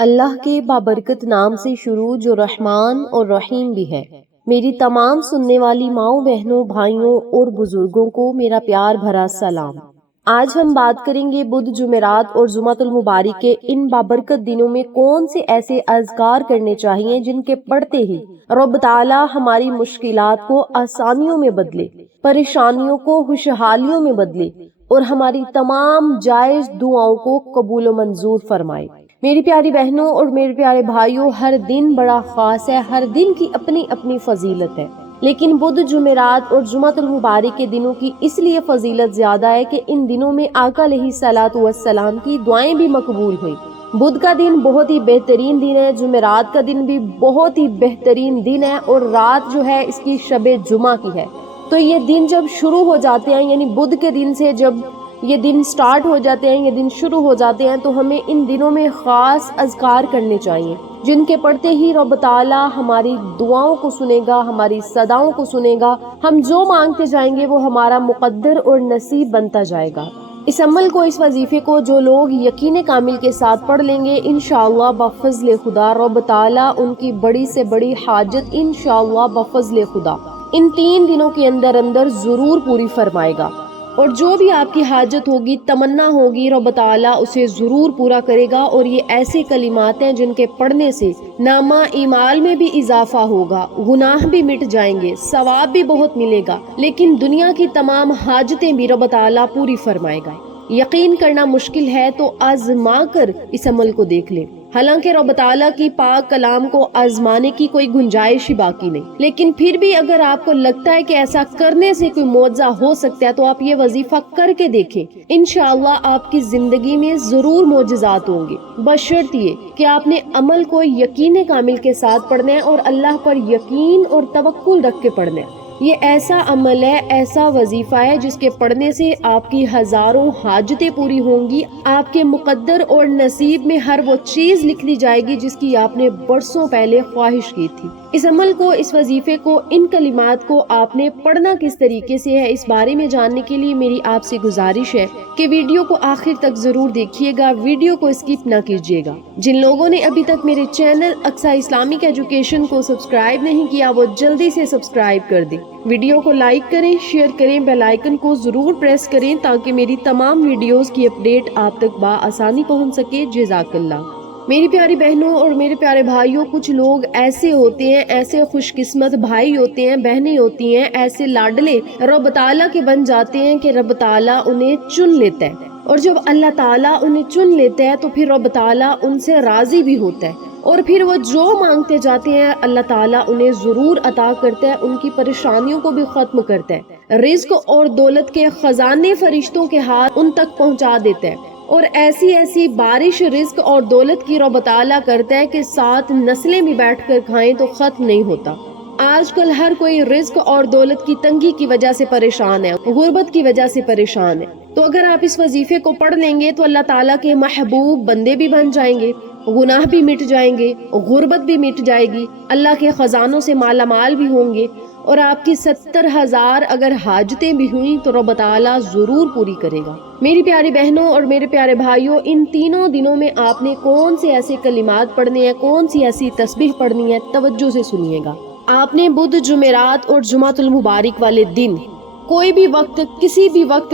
اللہ کے بابرکت نام سے شروع جو رحمان اور رحیم بھی ہے۔ میری تمام سننے والی ماؤں بہنوں بھائیوں اور بزرگوں کو میرا پیار بھرا سلام۔ آج ہم بات کریں گے بدھ جمعرات اور جمعۃ المبارک کے ان بابرکت دنوں میں کون سے ایسے اذکار کرنے چاہیے جن کے پڑھتے ہی رب تعالی ہماری مشکلات کو آسانیوں میں بدلے، پریشانیوں کو خوشحالیوں میں بدلے اور ہماری تمام جائز دعاؤں کو قبول و منظور فرمائے۔ میری پیاری بہنوں اور میرے پیارے بھائیوں، ہر دن بڑا خاص ہے، ہر دن کی اپنی اپنی فضیلت ہے، لیکن بدھ جمعرات اور جمعۃ المبارک کے دنوں کی اس لیے فضیلت زیادہ ہے کہ ان دنوں میں آقا علیہ الصلوۃ والسلام کی دعائیں بھی مقبول ہوئیں۔ بدھ کا دن بہت ہی بہترین دن ہے، جمعرات کا دن بھی بہت ہی بہترین دن ہے اور رات جو ہے اس کی شب جمعہ کی ہے۔ تو یہ دن جب شروع ہو جاتے ہیں، یعنی بدھ کے دن سے جب یہ دن سٹارٹ ہو جاتے ہیں، یہ دن شروع ہو جاتے ہیں، تو ہمیں ان دنوں میں خاص اذکار کرنے چاہیے جن کے پڑھتے ہی رب تعالی ہماری دعاؤں کو سنے گا، ہماری صداؤں کو سنے گا، ہم جو مانگتے جائیں گے وہ ہمارا مقدر اور نصیب بنتا جائے گا۔ اس عمل کو، اس وظیفے کو جو لوگ یقین کامل کے ساتھ پڑھ لیں گے، انشاءاللہ بفضل خدا رب تعالی ان کی بڑی سے بڑی حاجت انشاءاللہ بفضل خدا ان 3 دنوں کے اندر ضرور پوری فرمائے گا، اور جو بھی آپ کی حاجت ہوگی، تمنا ہوگی، رب تعالیٰ اسے ضرور پورا کرے گا۔ اور یہ ایسے کلمات ہیں جن کے پڑھنے سے نامہ اعمال میں بھی اضافہ ہوگا، گناہ بھی مٹ جائیں گے، ثواب بھی بہت ملے گا، لیکن دنیا کی تمام حاجتیں بھی رب تعالیٰ پوری فرمائے گا۔ یقین کرنا مشکل ہے تو آزما کر اس عمل کو دیکھ لیں۔ حالانکہ رب تعالیٰ کی پاک کلام کو آزمانے کی کوئی گنجائش ہی باقی نہیں، لیکن پھر بھی اگر آپ کو لگتا ہے کہ ایسا کرنے سے کوئی معجزہ ہو سکتا ہے تو آپ یہ وظیفہ کر کے دیکھیں، انشاءاللہ آپ کی زندگی میں ضرور معجزات ہوں گے، بشرط یہ کہ آپ نے عمل کو یقین کامل کے ساتھ پڑھنا ہے اور اللہ پر یقین اور توکل رکھ کے پڑھنا ہے۔ یہ ایسا عمل ہے، ایسا وظیفہ ہے جس کے پڑھنے سے آپ کی ہزاروں حاجتیں پوری ہوں گی، آپ کے مقدر اور نصیب میں ہر وہ چیز لکھ دی جائے گی جس کی آپ نے برسوں پہلے خواہش کی تھی۔ اس عمل کو، اس وظیفے کو، ان کلمات کو آپ نے پڑھنا کس طریقے سے ہے، اس بارے میں جاننے کے لیے میری آپ سے گزارش ہے کہ ویڈیو کو آخر تک ضرور دیکھیے گا، ویڈیو کو اسکپ نہ کیجیے گا۔ جن لوگوں نے ابھی تک میرے چینل اقصیٰ اسلامک ایجوکیشن کو سبسکرائب نہیں کیا وہ جلدی سے سبسکرائب کر دیں، ویڈیو کو لائک کریں، شیئر کریں، بیل آئیکن کو ضرور پریس کریں تاکہ میری تمام ویڈیوز کی اپڈیٹ آپ تک بآسانی پہنچ سکے۔ جزاک اللہ۔ میری پیاری بہنوں اور میرے پیارے بھائیوں، کچھ لوگ ایسے ہوتے ہیں، ایسے خوش قسمت بھائی ہوتے ہیں، بہنیں ہوتی ہیں، ایسے لاڈلے رب تعالیٰ کے بن جاتے ہیں کہ رب تعالیٰ انہیں چن لیتا ہے، اور جب اللہ تعالیٰ انہیں چن لیتا ہے تو پھر رب تعالیٰ ان سے راضی بھی ہوتا ہے، اور پھر وہ جو مانگتے جاتے ہیں اللہ تعالیٰ انہیں ضرور عطا کرتا ہے، ان کی پریشانیوں کو بھی ختم کرتا ہے، رزق اور دولت کے خزانے فرشتوں کے ہاتھ ان تک پہنچا دیتا ہے، اور ایسی ایسی بارش رزق اور دولت کی رب تعالیٰ کرتا ہے کہ 7 نسلیں بھی بیٹھ کر کھائیں تو ختم نہیں ہوتا۔ آج کل ہر کوئی رزق اور دولت کی تنگی کی وجہ سے پریشان ہے، غربت کی وجہ سے پریشان ہے، تو اگر آپ اس وظیفے کو پڑھ لیں گے تو اللہ تعالیٰ کے محبوب بندے بھی بن جائیں گے، گناہ بھی مٹ جائیں گے، غربت بھی مٹ جائے گی، اللہ کے خزانوں سے مالا مال بھی ہوں گے، اور آپ کی 70,000 اگر حاجتیں بھی ہوئیں تو رب تعالیٰ ضرور پوری کرے گا۔ میری پیاری بہنوں اور میرے پیارے بھائیوں، ان 3 دنوں میں آپ نے کون سے ایسے کلمات پڑھنے ہیں، کون سی ایسی تسبیح پڑھنی ہے، توجہ سے سنیے گا۔ آپ نے بدھ جمعرات اور جمعۃ المبارک والے دن کوئی بھی وقت،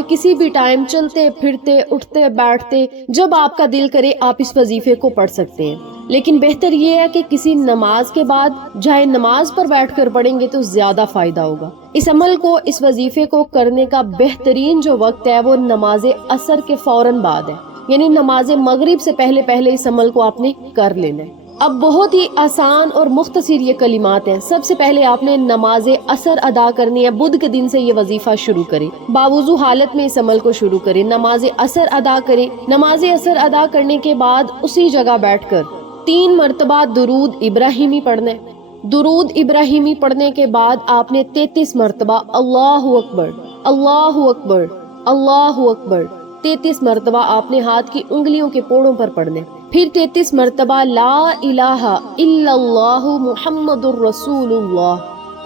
کسی بھی ٹائم، چلتے پھرتے، اٹھتے بیٹھتے، جب آپ کا دل کرے آپ اس وظیفے کو پڑھ سکتے ہیں، لیکن بہتر یہ ہے کہ کسی نماز کے بعد، چاہے نماز پر بیٹھ کر پڑھیں گے تو زیادہ فائدہ ہوگا۔ اس عمل کو، اس وظیفے کو کرنے کا بہترین جو وقت ہے وہ نماز عصر کے فوراً بعد ہے، یعنی نماز مغرب سے پہلے اس عمل کو آپ نے کر لینا ہے۔ اب بہت ہی آسان اور مختصر یہ کلمات ہیں۔ سب سے پہلے آپ نے نماز عصر ادا کرنی ہے، بدھ کے دن سے یہ وظیفہ شروع کریں، باوضو حالت میں اس عمل کو شروع کریں، نماز عصر ادا کریں۔ نماز عصر ادا کرنے کے بعد اسی جگہ بیٹھ کر 3 مرتبہ درود ابراہیمی پڑھنا ہے۔ درود ابراہیمی پڑھنے کے بعد آپ نے 33 مرتبہ اللہ اکبر، اللہ اکبر، اللہ اکبر 33 مرتبہ آپ نے ہاتھ کی انگلیوں کے پوڑوں پر پڑھنے، پھر 33 مرتبہ لا الہ الا اللہ محمد الرسول اللہ۔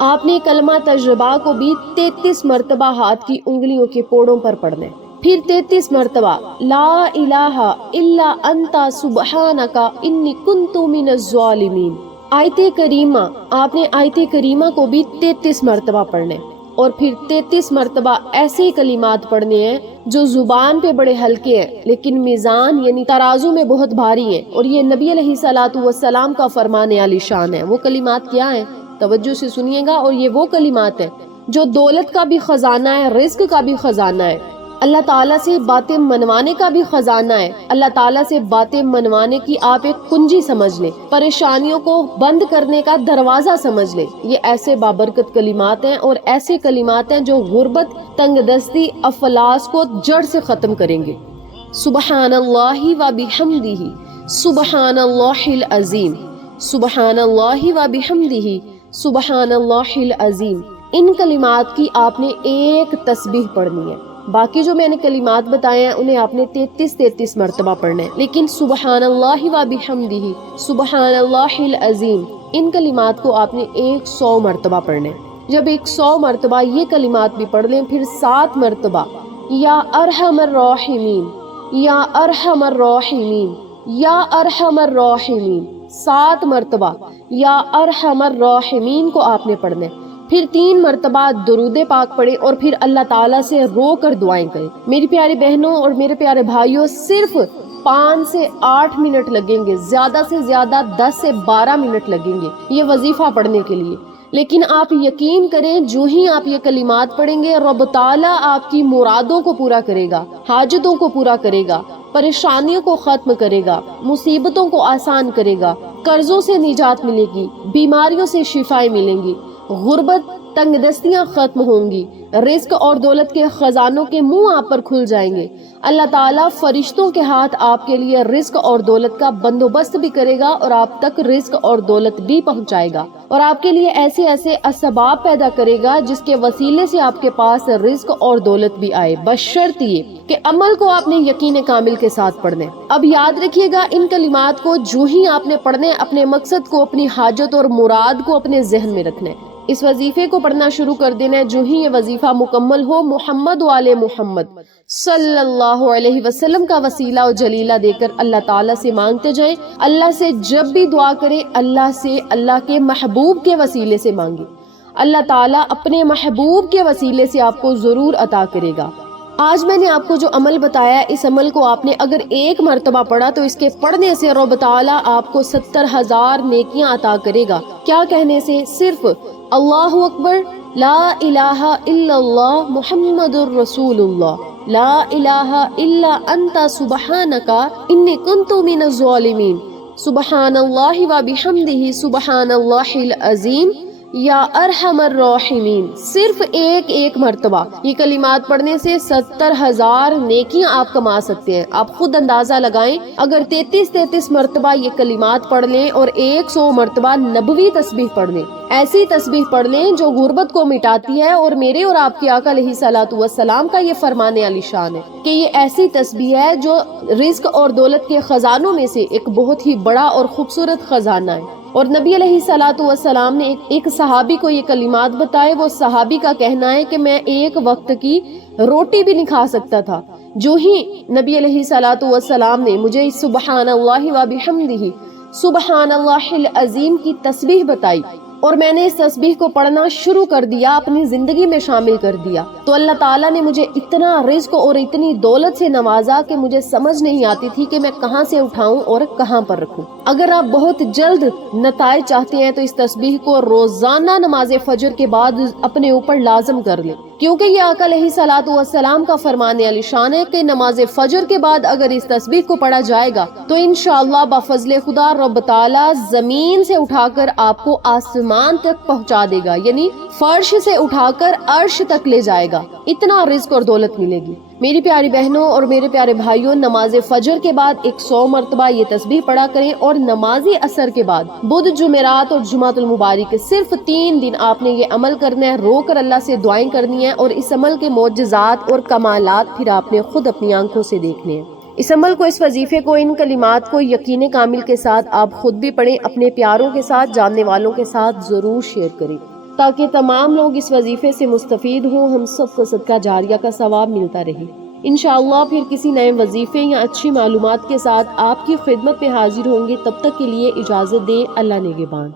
آپ نے کلمہ تجربہ کو بھی 33 مرتبہ ہاتھ کی انگلیوں کے پوڑوں پر پڑھنے، پھر 33 مرتبہ لا الہ الا انت سبحانک انی کنت من الظالمین۔ آیت کریمہ، آپ نے آیت کریمہ کو بھی 33 مرتبہ پڑھنے، اور پھر 33 مرتبہ ایسے کلمات پڑھنے ہیں جو زبان پہ بڑے ہلکے ہیں لیکن میزان یعنی ترازو میں بہت بھاری ہیں، اور یہ نبی علیہ الصلوۃ والسلام کا فرمان عالی شان ہے۔ وہ کلمات کیا ہیں؟ توجہ سے سنیے گا، اور یہ وہ کلمات ہیں جو دولت کا بھی خزانہ ہے، رزق کا بھی خزانہ ہے، اللہ تعالیٰ سے باتیں منوانے کا بھی خزانہ ہے، اللہ تعالیٰ سے باتیں منوانے کی آپ ایک کنجی سمجھ لیں، پریشانیوں کو بند کرنے کا دروازہ سمجھ لیں۔ یہ ایسے بابرکت کلمات ہیں، اور ایسے کلمات ہیں جو غربت، تنگ دستی، افلاس کو جڑ سے ختم کریں گے۔ سبحان اللہ و بحمدہ، سبحان اللہ العظیم، سبحان اللہ و بحمدہ، سبحان اللہ العظیم۔ ان کلمات کی آپ نے ایک تسبیح پڑھنی ہے۔ باقی جو میں نے کلمات بتائے ہیں انہیں آپ نے 33 مرتبہ پڑھنا ہے، لیکن سبحان اللہ و بحمدہ، سبحان اللہ العظیم، ان کلمات کو آپ نے 100 مرتبہ پڑھنا ہے۔ جب 100 مرتبہ یہ کلمات بھی پڑھ لیں، پھر 7 مرتبہ یا ارحم الراحمین، یا ارحم الراحمین، یا ارحم الراحمین، 7 مرتبہ یا ارحم الراحمین کو آپ نے پڑھنا ہے۔ پھر 3 مرتبہ درود پاک پڑھے، اور پھر اللہ تعالیٰ سے رو کر دعائیں کریں۔ میری پیاری بہنوں اور میرے پیارے بھائیوں، صرف 5 سے 8 منٹ لگیں گے، زیادہ سے زیادہ 10 سے 12 منٹ لگیں گے یہ وظیفہ پڑھنے کے لیے، لیکن آپ یقین کریں جو ہی آپ یہ کلمات پڑھیں گے رب تعالیٰ آپ کی مرادوں کو پورا کرے گا، حاجتوں کو پورا کرے گا، پریشانیوں کو ختم کرے گا، مصیبتوں کو آسان کرے گا، قرضوں سے نجات ملے گی، بیماریوں سے شفائیں ملیں گی، غربت، تنگ دستیاں ختم ہوں گی، رزق اور دولت کے خزانوں کے منہ آپ پر کھل جائیں گے۔ اللہ تعالیٰ فرشتوں کے ہاتھ آپ کے لیے رزق اور دولت کا بندوبست بھی کرے گا، اور آپ تک رزق اور دولت بھی پہنچائے گا، اور آپ کے لیے ایسے ایسے اسباب پیدا کرے گا جس کے وسیلے سے آپ کے پاس رزق اور دولت بھی آئے، بشرط یہ کہ عمل کو آپ نے یقین کامل کے ساتھ پڑھنے۔ اب یاد رکھیے گا ان کلمات کو جو ہی آپ نے پڑھنے، اپنے مقصد کو، اپنی حاجت اور مراد کو اپنے ذہن میں رکھنے۔ اس وظیفے کو پڑھنا شروع کر دینا ہے، جو ہی یہ وظیفہ مکمل ہو محمد وآل محمد صلی اللہ علیہ وسلم کا وسیلہ و جلیلہ دے کر اللہ تعالیٰ سے مانگتے جائیں۔ اللہ سے جب بھی دعا کرے اللہ سے اللہ کے محبوب کے وسیلے سے مانگے، اللہ تعالیٰ اپنے محبوب کے وسیلے سے آپ کو ضرور عطا کرے گا۔ آج میں نے آپ کو جو عمل بتایا ہے، اس عمل کو آپ نے اگر 1 مرتبہ پڑھا تو اس کے پڑھنے سے رب تعالیٰ آپ کو 70,000 نیکیاں عطا کرے گا۔ کیا کہنے سے؟ صرف اللہ اکبر، لا الہ الا اللہ محمد الرسول اللہ، لا الہ الا انت سبحانک انی کنت من الظالمین، سبحان اللہ و بحمدہ، سبحان اللہ العظیم، یا ارحم الراحمین، صرف ایک مرتبہ یہ کلمات پڑھنے سے 70,000 نیکیاں آپ کما سکتے ہیں۔ آپ خود اندازہ لگائیں، اگر 33 مرتبہ یہ کلمات پڑھ لیں اور 100 مرتبہ نبوی تسبیح پڑھ لیں، ایسی تسبیح پڑھ لیں جو غربت کو مٹاتی ہے، اور میرے اور آپ کے آقا علیہ الصلوۃ والسلام کا یہ فرمان عالی شان ہے کہ یہ ایسی تسبیح ہے جو رزق اور دولت کے خزانوں میں سے ایک بہت ہی بڑا اور خوبصورت خزانہ ہے۔ اور نبی علیہ الصلوۃ والسلام نے ایک صحابی کو یہ کلمات بتائے۔ وہ صحابی کا کہنا ہے کہ میں ایک وقت کی روٹی بھی نہیں کھا سکتا تھا، جو ہی نبی علیہ الصلوۃ والسلام نے مجھے سبحان اللہ و بحمدہ، سبحان اللہ العظیم کی تسبیح بتائی، اور میں نے اس تسبیح کو پڑھنا شروع کر دیا، اپنی زندگی میں شامل کر دیا، تو اللہ تعالیٰ نے مجھے اتنا رزق اور اتنی دولت سے نوازا کہ مجھے سمجھ نہیں آتی تھی کہ میں کہاں سے اٹھاؤں اور کہاں پر رکھوں۔ اگر آپ بہت جلد نتائج چاہتے ہیں تو اس تسبیح کو روزانہ نماز فجر کے بعد اپنے اوپر لازم کر لیں، کیونکہ یہ آقا علیہ الصلوۃ والسلام کا فرمان عالی شان ہے کہ نماز فجر کے بعد اگر اس تسبیح کو پڑھا جائے گا تو انشاءاللہ بفضل خدا رب تعالیٰ زمین سے اٹھا کر آپ کو آسمان تک پہنچا دے گا، یعنی فرش سے اٹھا کر عرش تک لے جائے گا، اتنا رزق اور دولت ملے گی۔ میری پیاری بہنوں اور میرے پیارے بھائیوں، نماز فجر کے بعد 100 مرتبہ یہ تسبیح پڑھا کریں، اور نمازی عصر کے بعد بدھ، جمعرات اور جمعۃ المبارک صرف 3 دن آپ نے یہ عمل کرنا ہے، رو کر اللہ سے دعائیں کرنی ہیں، اور اس عمل کے معجزات اور کمالات پھر آپ نے خود اپنی آنکھوں سے دیکھنے ہیں۔ اس عمل کو، اس وظیفے کو، ان کلمات کو یقین کامل کے ساتھ آپ خود بھی پڑھیں، اپنے پیاروں کے ساتھ، جاننے والوں کے ساتھ ضرور شیئر کریں تاکہ تمام لوگ اس وظیفے سے مستفید ہوں، ہم سب کو صدقہ جاریہ کا ثواب ملتا رہے۔ انشاءاللہ پھر کسی نئے وظیفے یا اچھی معلومات کے ساتھ آپ کی خدمت میں حاضر ہوں گے. تب تک کے لیے اجازت دیں. اللہ نگہبان.